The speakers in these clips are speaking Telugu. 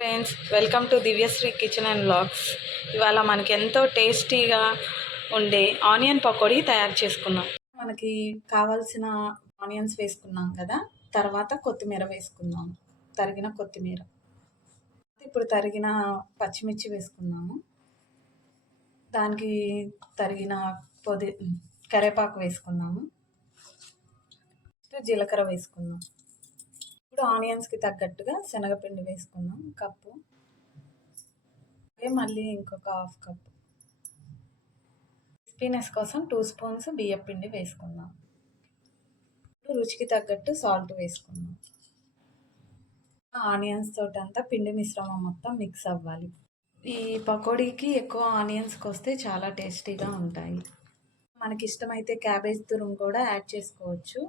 Friends, welcome to Divyashree kitchen and vlogs. ఇవాళ మనకి ఎంతో టేస్టీగా ఉండే ఆనియన్ పకోడీ తయారు చేసుకున్నాం. మనకి కావాల్సిన ఆనియన్స్ వేసుకున్నాం కదా, తర్వాత కొత్తిమీర వేసుకున్నాం, తరిగిన కొత్తిమీర. ఇప్పుడు తరిగిన పచ్చిమిర్చి వేసుకున్నాము, దానికి తరిగిన కరివేపాకు వేసుకున్నాము, జీలకర్ర వేసుకున్నాం. ఇప్పుడు ఆనియన్స్కి తగ్గట్టుగా శనగపిండి వేసుకున్నాం కప్పు, మళ్ళీ ఇంకొక హాఫ్ కప్. క్రిస్పీనెస్ కోసం 2 స్పూన్స్ బియ్యం పిండి వేసుకున్నాం. ఇప్పుడు రుచికి తగ్గట్టు సాల్ట్ వేసుకున్నాం. ఆనియన్స్ తోటంతా పిండి మిశ్రమం మొత్తం మిక్స్ అవ్వాలి. ఈ పకోడీకి ఎక్కువ ఆనియన్స్కి వస్తే చాలా టేస్టీగా ఉంటాయి. మనకి ఇష్టమైతే క్యాబేజ్ తురుము కూడా యాడ్ చేసుకోవచ్చు,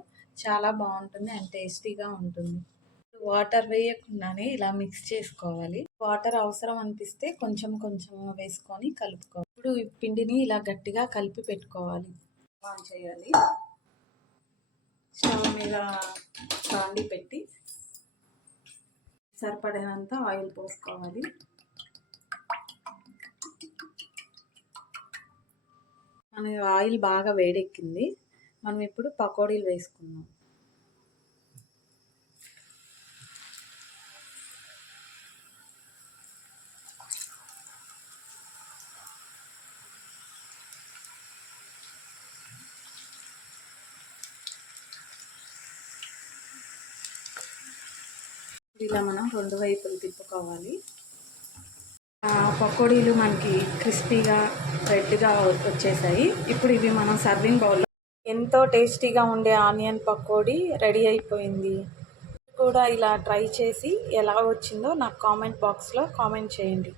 చాలా బాగుంటుంది అండ్ టేస్టీగా ఉంటుంది. వాటర్ వేయకుండానే ఇలా మిక్స్ చేసుకోవాలి. వాటర్ అవసరం అనిపిస్తే కొంచెం కొంచెం వేసుకొని కలుపుకోవాలి. ఇప్పుడు ఈ పిండిని ఇలా గట్టిగా కలిపి పెట్టుకోవాలి. ఆన్ చేయాలి. స్టవ్ మీద బాండి పెట్టి సరిపడినంత ఆయిల్ పోసుకోవాలి. మన ఆయిల్ బాగా వేడెక్కింది. మనం ఇప్పుడు పకోడీలు వేసుకుందాం. ఇలా మనం 2 వైపులు తిప్పుకోవాలి. పకోడీలు మనకి క్రిస్పీగా రెడ్గా వచ్చేసాయి. ఇప్పుడు ఇవి మనం సర్వింగ్ బౌల్లో. ఎంతో టేస్టీగా ఉండే ఆనియన్ పకోడీ రెడీ అయిపోయింది. కూడా ఇలా ట్రై చేసి ఎలా వచ్చిందో నాకు కామెంట్ బాక్స్లో కామెంట్ చేయండి.